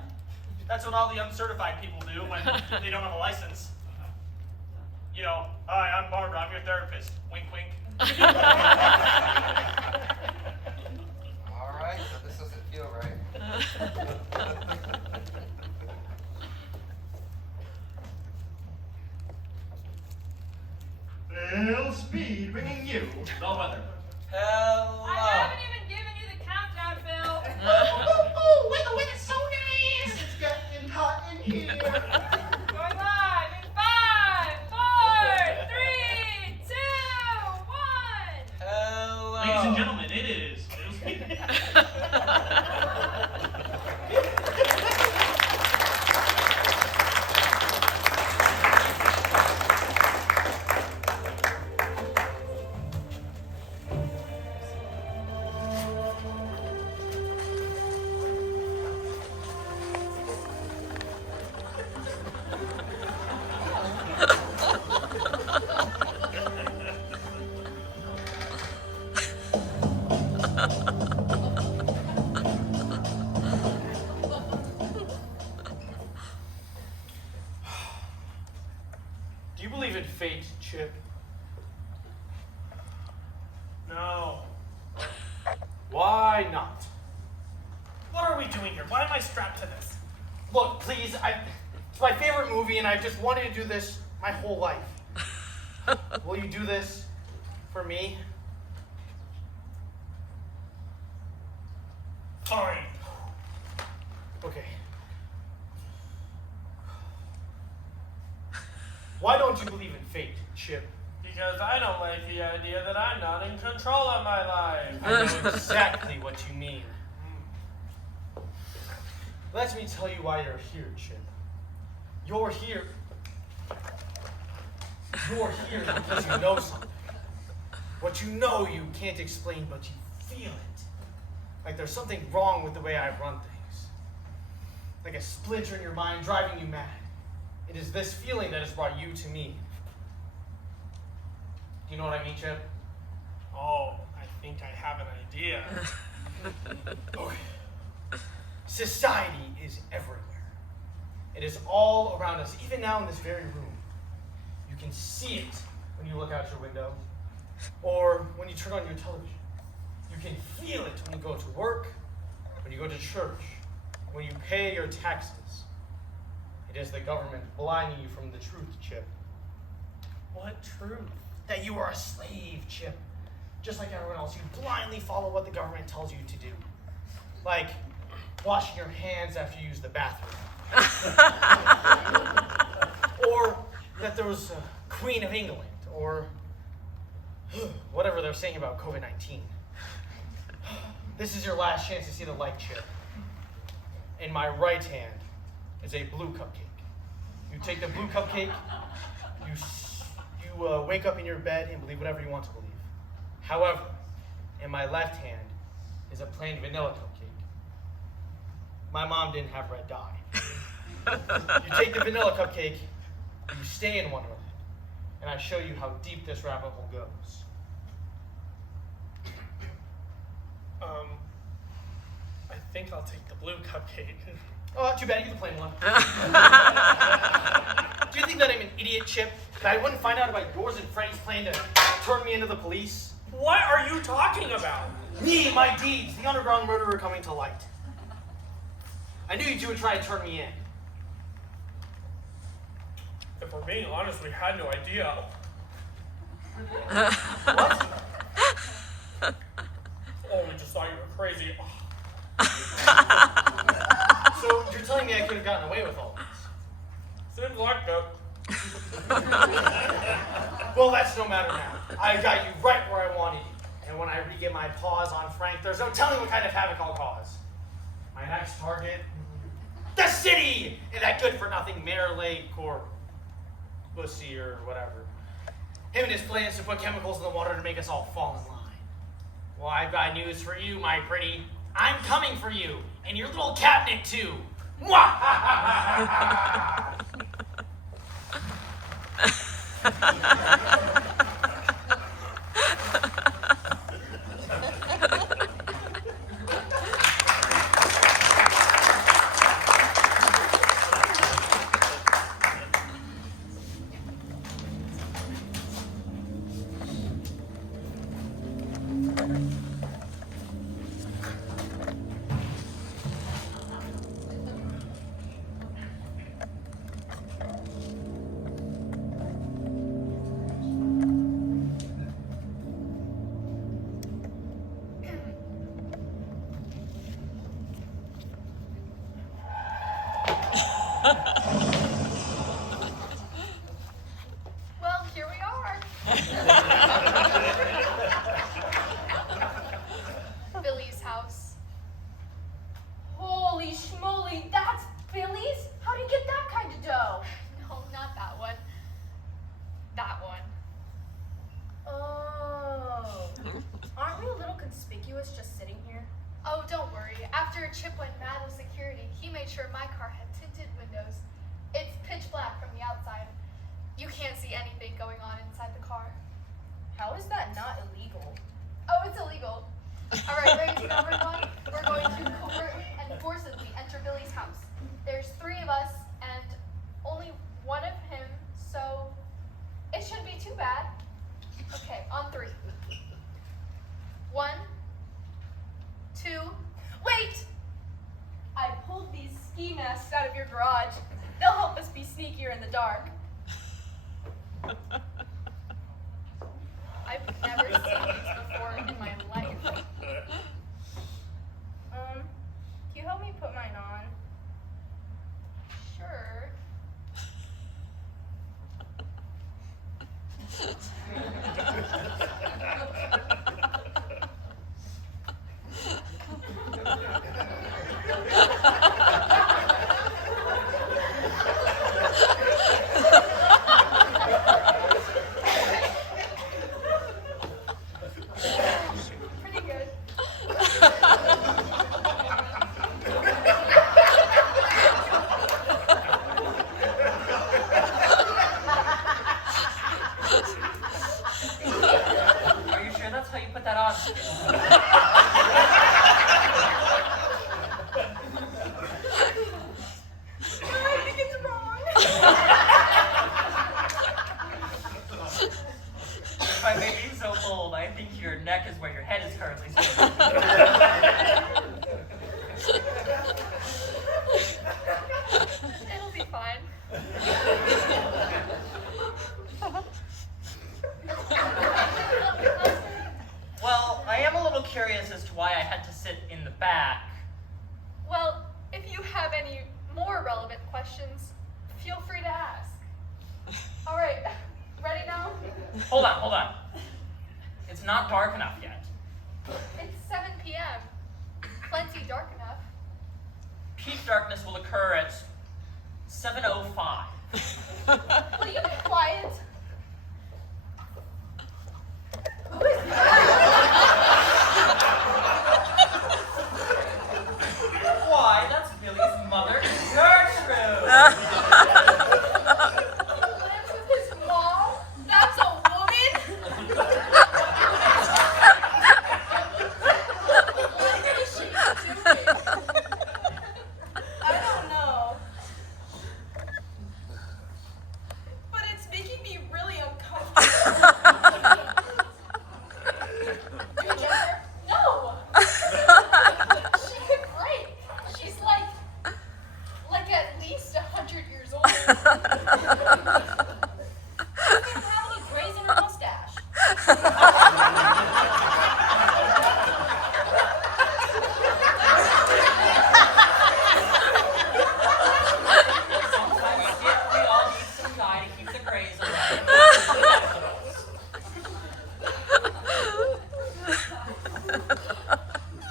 that's what all the uncertified people do when they don't have a license. You know, hi, I'm Barbara, I'm your therapist. Wink, wink. All right, so this doesn't feel right. Phil Speed bringing you the weather. Hello. I haven't even given you the countdown, Phil. Wait, the weather's so nice. It's getting hot in here. Going live in 5, 4, 3, 2, 1. Hello. Ladies and gentlemen, it is Phil Speed. Do you believe in fate, Chip? No. Why not? What are we doing here? Why am I strapped to this? Look, please, it's my favorite movie and I've just wanted to do this my whole life. Will you do this for me? Fine. Okay. Why don't you believe in fate, Chip? Because I don't like the idea that I'm not in control of my life. I know exactly what you mean. Let me tell you why you're here, Chip. You're here. You're here because you know something. What you know you can't explain, but you feel it. Like there's something wrong with the way I run things. Like a splinter in your mind driving you mad. It is this feeling that has brought you to me. Do you know what I mean, Chip? Oh, I think I have an idea. Okay. Society is everywhere. It is all around us, even now in this very room. You can see it when you look out your window, or when you turn on your television. You can feel it when you go to work, when you go to church, when you pay your taxes. It is the government blinding you from the truth, Chip. What truth? That you are a slave, Chip. Just like everyone else, you blindly follow what the government tells you to do. Like washing your hands after you use the bathroom. Or that there was a Queen of England, or whatever they're saying about COVID-19. This is your last chance to see the light, Chip. In my right hand is a blue cupcake. You take the blue cupcake, you wake up in your bed and believe whatever you want to believe. However, in my left hand is a plain vanilla cupcake. My mom didn't have red dye. You take the vanilla cupcake, you stay in Wonderland, and I show you how deep this rabbit hole goes. I think I'll take the blue cupcake. Oh, too bad, you get the plain one. Do you think that I'm an idiot, Chip? That I wouldn't find out about yours and Freddie's plan to turn me into the police? What are you talking about? Me, my deeds, the underground murderer coming to light. I knew you two would try to turn me in. If we're being honest, we had no idea. What? Oh, we just thought you were crazy. So you're telling me I could have gotten away with all this? Seems like it. Well, that's no matter now. I got you right where I wanted you. And when I re-get my paws on Frank, there's no telling what kind of havoc I'll cause. My next target, the city! And that good-for-nothing Mare Lake or Bussy or whatever. Him and his plans to put chemicals in the water to make us all fall in line. Well, I've got news for you, my pretty. I'm coming for you, and your little cabinet too. Mwah! Well, here we are. Billy's house. Holy schmoly, that's Billy's? How do you get that kind of dough? No, not that one. That one. Oh. Aren't we a little conspicuous just sitting here? Oh, don't worry. After Chip went mad with security, he made sure my car had tinted windows. It's pitch black from the outside. You can't see anything going on inside the car. How is that not illegal? Oh, it's illegal. All right, ready to go, everyone? We're going to covertly and forcibly enter Billy's house. There's 3 of us and only 1 of him, so it shouldn't be too bad. Okay, on 3. 1, 2, wait! I pulled these ski masks out of your garage. They'll help us be sneakier in the dark. I've never seen these before in my life. Can you help me put mine on? Sure. Pretty good. fine. Well, I am a little curious as to why I had to sit in the back. Well, if you have any more relevant questions, feel free to ask. All right, ready now? Hold on. It's not dark enough yet. It's 7 p.m. Plenty dark enough. Peak darkness will occur at 7:05. Will you be quiet? Why, that's Billy's mother, Gertrude! Lives with his mom? That's a woman? What is she doing? I don't know. But it's making me really uncomfortable. Do you get her? No! She could break. She's like at least 100 years old. She's been probably grazing her mustache. Sometimes we all need some guy to keep the grays away.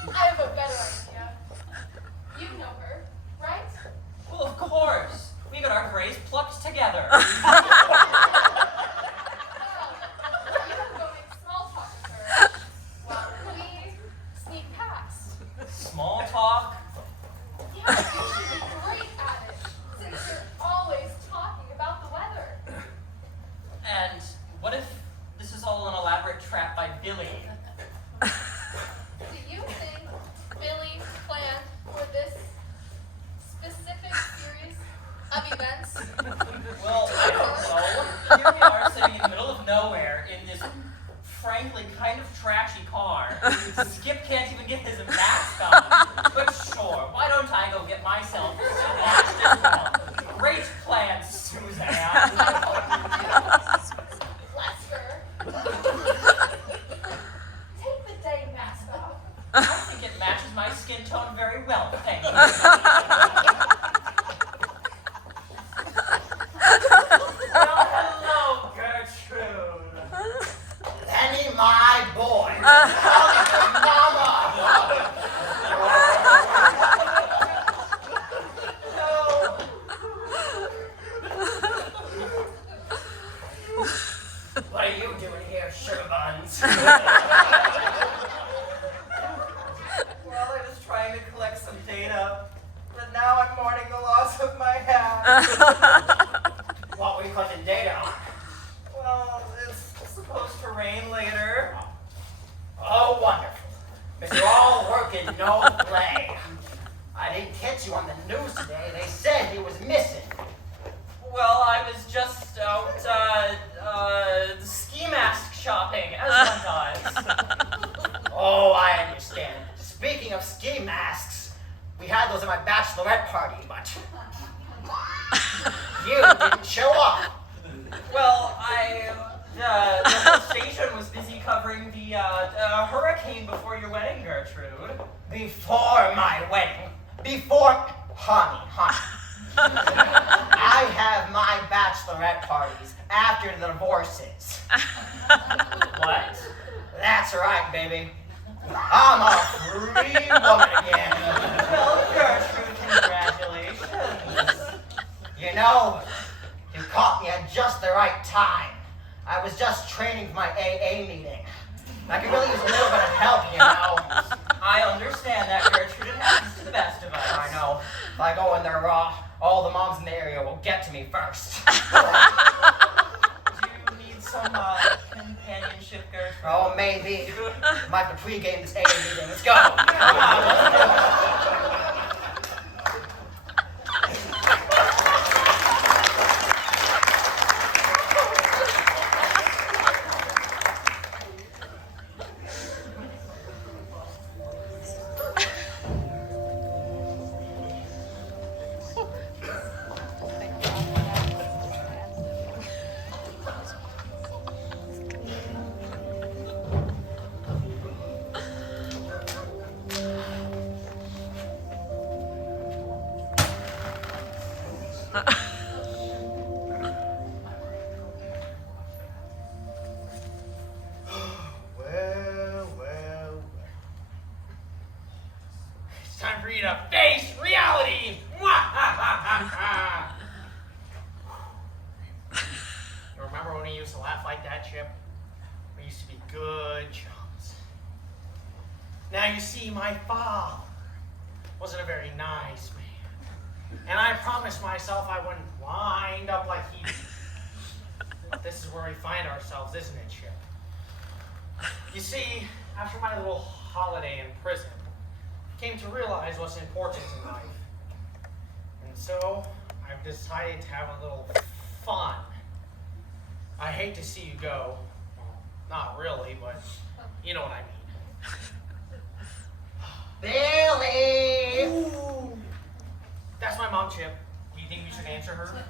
I have a better idea. You know her, right? Well, of course. We got our grays plucked together. Well, you're going small talk with her while we sneak past. Small talk. Yeah, you should be great at it, since you're always talking about the weather. And what if this is all an elaborate trap by Billy? Do you think Billy planned for this specific series of events? Well, I don't know. Here we are sitting in the middle of nowhere in this frankly kind of trashy car. Skip can't even get his mask on. But sure, why don't I go get myself smashed as well? Great plan, Susanne. Lesther. Take the dang mask off. I think it matches my skin tone very well, thank you. Well, hello, Gertrude. Lenny, my boy. What are you doing here, sugar buns? Well, I was trying to collect some data, but now I'm mourning the loss of my hat. What were you collecting data on? Well, it's supposed to rain later. Oh, wonderful. But you're all work and no play. I didn't catch you on the news today. They said he was missing. Well, I was just out, ski mask shopping, as one does. Oh, I understand. Speaking of ski masks, we had those at my bachelorette party, but you didn't show up. Well, the station was busy covering the, hurricane before your wedding, Gertrude. Before my wedding. Before, honey. I have my bachelorette parties after the divorces. What? That's right, baby. I'm a free woman again. Well, Gertrude, congratulations. You know, you caught me at just the right time. I was just training for my AA meeting. I could really use a little bit of help, you know. I understand that, Gertrude. It happens to the best of us. I know. If I go in there raw, all the moms in the area will get to me first. Do you need some companionship, Gertrude? Oh, maybe. Might have to pregame this AA meeting. Let's go. Come on, let's go. laugh like that, Chip? We used to be good chums. Now you see, my father wasn't a very nice man. And I promised myself I wouldn't wind up like he did. But this is where we find ourselves, isn't it, Chip? You see, after my little holiday in prison, I came to realize what's important in life. And so, I've decided to have a little fun. I hate to see you go. Well, not really, but you know what I mean. Billy! Ooh. That's my mom, Chip. Do you think we should answer her?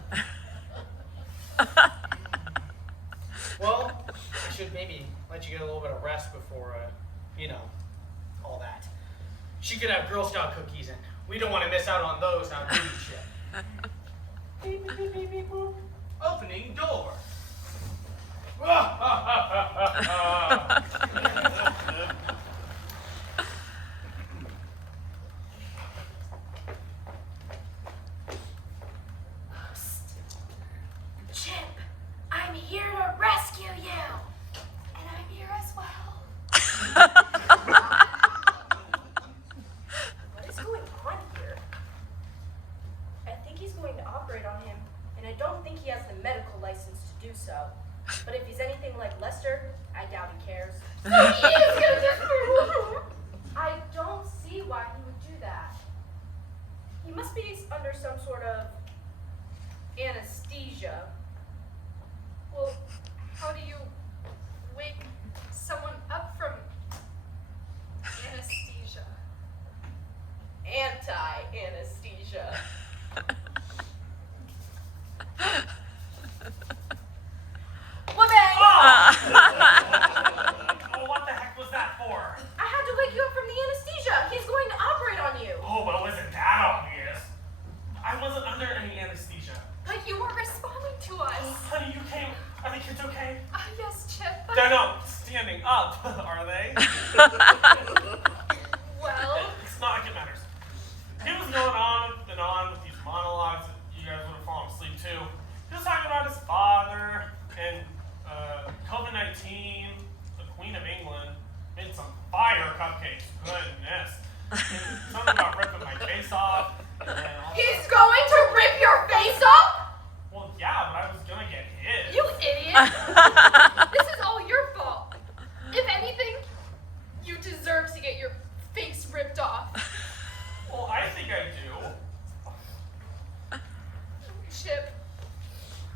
Well, I should maybe let you get a little bit of rest before, all that. She could have Girl Scout cookies, and we don't want to miss out on those now, do we, Chip? Beep, beep, beep, beep, beep, boop. Opening door. Chip, I'm here to rescue you. And I'm here as well. What is going on here? I think he's going to operate on him, and I don't think he has the medical license to do so. But if he's anything like Lesther, I doubt he cares. I don't see why he would do that. He must be under some sort of anesthesia. Well, how do you wake someone up from anesthesia? Anti-anesthesia. Oh, what the heck was that for? I had to wake you up from the anesthesia. He's going to operate on you. Oh, well, isn't that obvious? I wasn't under any anesthesia. But you were responding to us. Honey, you came. Are the kids okay? Yes, Chip, but... They're not standing up, are they? Well... It's not like it matters. He was going on and on with these monologues that you guys would have fallen asleep to. He was talking about his father and COVID-19, the Queen of England, made some fire cupcakes. Goodness. And something about ripping my face off. He's going to rip your face off? Well, yeah, but I was gonna get hit. You idiot! This is all your fault. If anything, you deserve to get your face ripped off. Well, I think I do. Chip,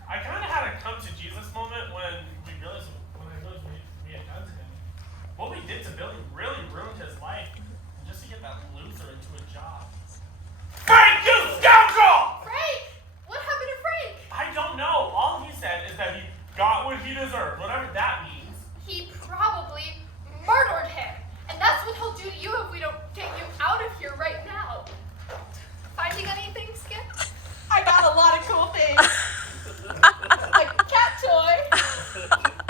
I kind of had a come to Jesus moment when I realized we had done to him. What we did to Billy really ruined his life, just to get that loser into a job. Frank, you scoundrel! Frank! What happened to Frank? I don't know. All he said is that he got what he deserved, whatever that means. He probably murdered him. And that's what he'll do to you if we don't get you out of here right now. Finding anything, Skip? I got a lot of cool things. A cat toy,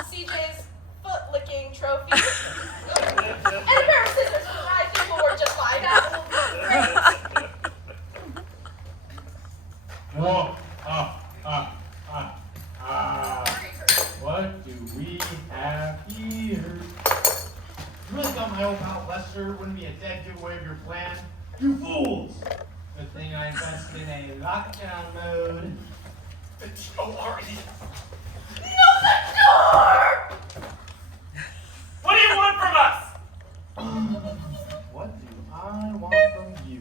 CJ's foot-licking trophy, and a pair of scissors for rising board just like that. Great. Whoa. What do we have here? You really thought my old pal Lesther wouldn't be a dead giveaway of your plan? You fools! Good thing I invested in a lockdown mode. It's already. No, the door! What do you want from us? What do I want from you?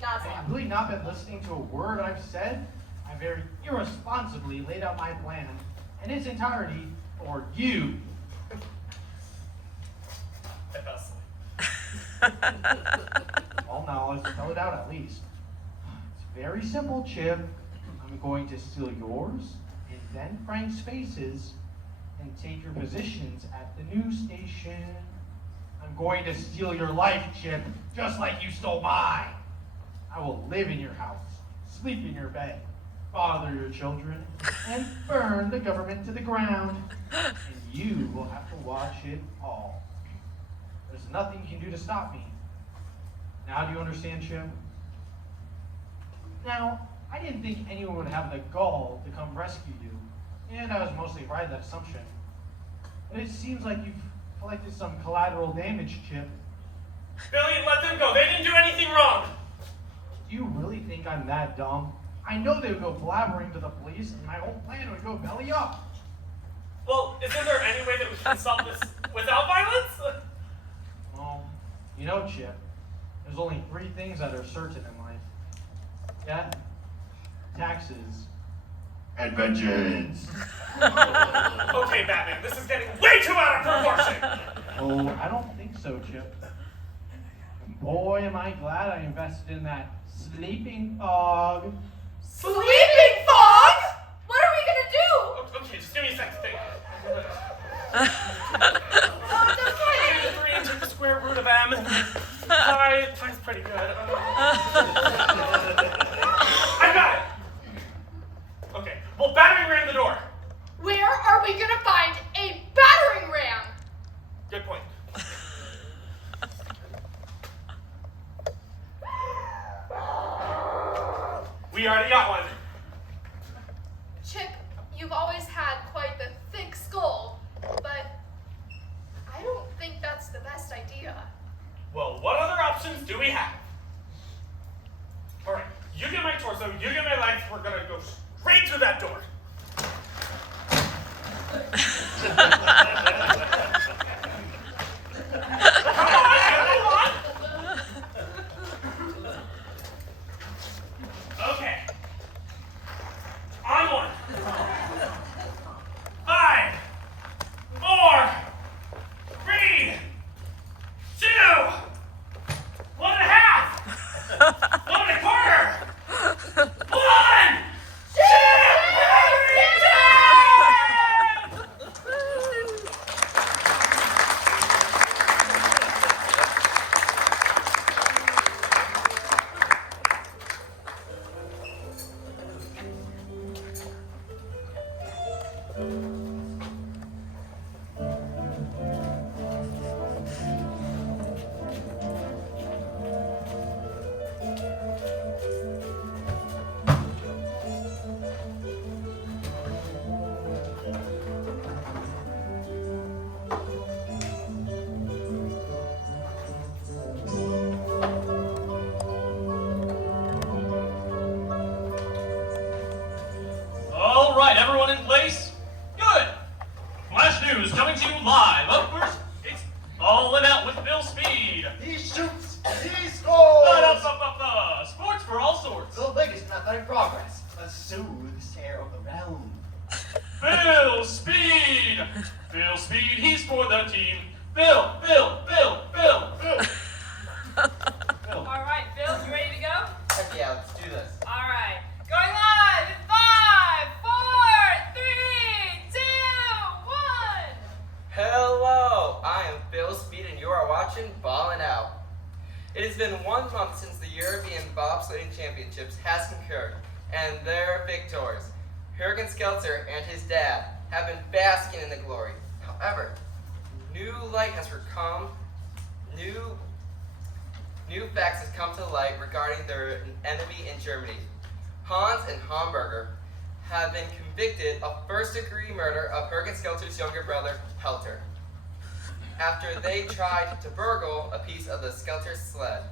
Not Have you really not been listening to a word I've said? I very irresponsibly laid out my plan in its entirety for you. Well, now let's spell it out at least. It's very simple, Chip. I'm going to steal yours and then Frank's faces and take your positions at the news station. I'm going to steal your life, Chip, just like you stole mine. I will live in your house, sleep in your bed, father your children, and burn the government to the ground. And you will have to watch it all. There's nothing you can do to stop me. Now do you understand, Chip? Now, I didn't think anyone would have the gall to come rescue you, and I was mostly right in that assumption. But it seems like you've collected some collateral damage, Chip. Billy, let them go. They didn't do anything wrong. Do you really think I'm that dumb? I know they would go blabbering to the police, and my whole plan would go belly up. Well, isn't there any way that we can solve this without violence? Well, you know, Chip, there's only 3 things that are certain in life. Death, taxes, And vengeance. Okay, Batman, this is getting way too out of proportion. Oh, I don't think so, Chip. Boy, am I glad I invested in that sleeping fog. Sleeping fog? What are we gonna do? Okay, just give me a second to think. Oh, it's okay. 3 into the square root of m. Pi's pretty good. I got it. Okay, well, battering ram the door. Where are we gonna find a battering ram? Good point. We already got one. Chip, you've always had quite the thick skull, but I don't think that's the best idea. Well, what other options do we have? All right, you get my torso, you get my legs. We're gonna go straight through that door. Come on. Okay. On one. 5, 4, 3, 2, 1.5, 1.25, 1. All right, everyone in place? Good. Flash news coming to you live. Up first, it's Ballin' Out with Bill Speed. He shoots, he scores! Sports for all sorts. The biggest in athletic progress. A soothes air of the realm. Bill Speed. Bill Speed, he's for the team. Bill. All right, Bill, you ready to go? Heck yeah, let's do this. All right, going live in 5, 4, 3, 2, 1. Hello, I am Bill Speed and you are watching Ballin' Out. It has been 1 month since the European Bobsledding Championships has concurred, and their victors, Jürgen Skelter and his dad, have been basking in the glory. However, new facts has come to light regarding their enemy in Germany. Hans and Hamburger have been convicted of first-degree murder of Jürgen Skelter's younger brother, Helter, after they tried to burgle a piece of the Skelter sled.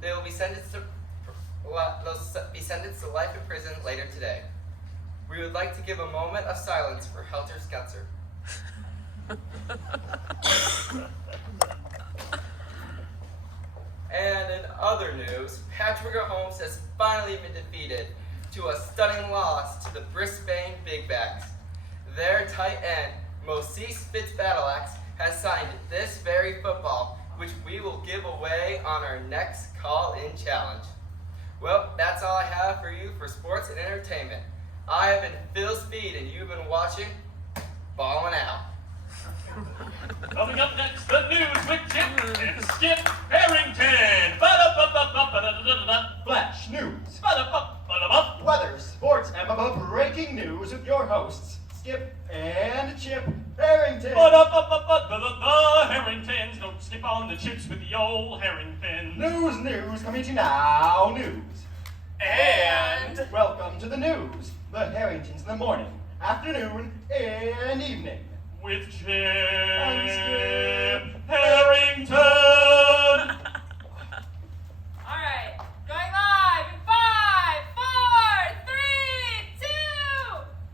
They will be sentenced to life in prison later today. We would like to give a moment of silence for Helter Skelter. And in other news, Patrick Mahomes has finally been defeated to a stunning loss to the Brisbane Bigbacks. Their tight end, Moses Fitzpatrick, has signed this very football, which we will give away on our next call-in challenge. Well, that's all I have for you for sports and entertainment. I have been Phil Speed, and you've been watching Ballin' Out. Coming up next, the news with Chip and Skip Harrington. Flash news, Ba-da-ba-ba-da-ba. weather, sports, and breaking news with your hosts, Skip and Chip Harrington. Ba-da-ba-ba-ba-da-da. Harringtons, don't skip on the chips with the old Harringtons. News coming to you now, news. And Welcome to the news. The Harringtons in the morning, afternoon, and evening. with Chip Harrington. Alright, going live in 5, 4, 3, 2,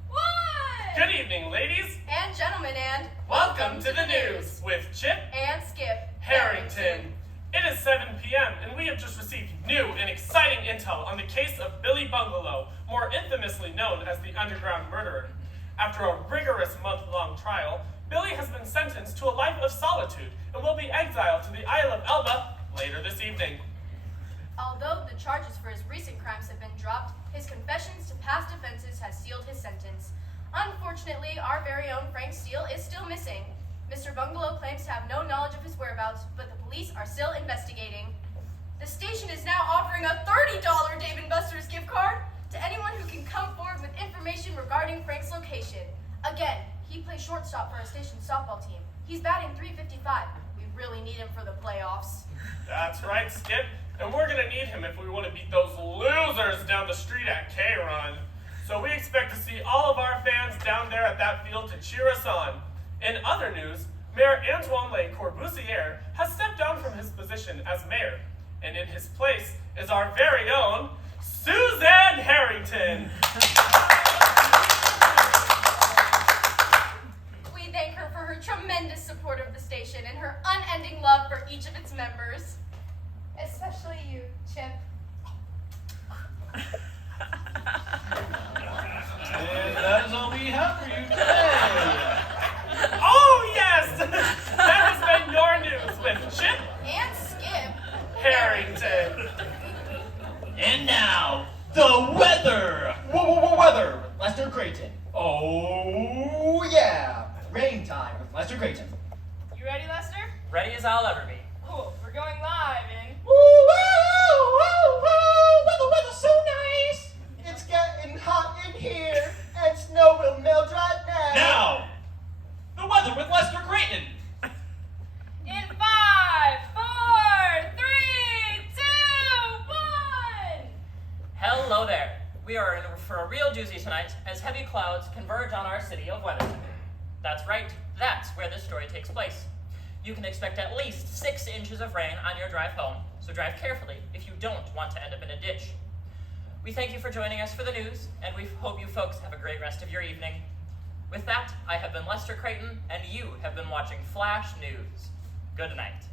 1! Good evening, ladies. And gentlemen, and Welcome to the news with Chip and Skip Harrington. It is 7 p.m. and we have just received new and exciting intel on the case of Billy Bungalow, more infamously known as the Underground Murderer. After a rigorous month-long trial, Billy has been sentenced to a life of solitude and will be exiled to the Isle of Elba later this evening. Although the charges for his recent crimes have been dropped, his confessions to past offenses has sealed his sentence. Unfortunately, our very own Frank Steele is still missing. Mr. Bungalow claims to have no knowledge of his whereabouts, but the police are still investigating. The station is now offering a $30 Dave & Buster's gift card to anyone who can come forward with information regarding Frank's location. Again, he plays shortstop for our station's softball team. He's batting .355. We really need him for the playoffs. That's right, Skip. And we're gonna need him if we want to beat those losers down the street at K-Run. So we expect to see all of our fans down there at that field to cheer us on. In other news, Mayor Antoine Le Corbusier has stepped down from his position as mayor, and in his place is our very own Susanne Harrington. We thank her for her tremendous support of the station and her unending love for each of its members. Especially you, Chip. And that is all we have for you today. Oh yes! That has been your news with Chip And Skip Harrington. And now, the weather. Weather, Lesther Creighton. Oh yeah, rain time with Lesther Creighton. You ready, Lester? Ready as I'll ever be. Cool, we're going live in... Weather's so nice. It's getting hot in here, and snow will melt right now. Now, the weather with Lesther Creighton. In 5, 4, 3, 2, 1! Hello there. We are in for a real doozy tonight as heavy clouds converge on our city of Weatherman. That's right, that's where this story takes place. You can expect at least 6 inches of rain on your drive home, so drive carefully if you don't want to end up in a ditch. We thank you for joining us for the news, and we hope you folks have a great rest of your evening. With that, I have been Lesther Creighton, and you have been watching Flash News. Good night.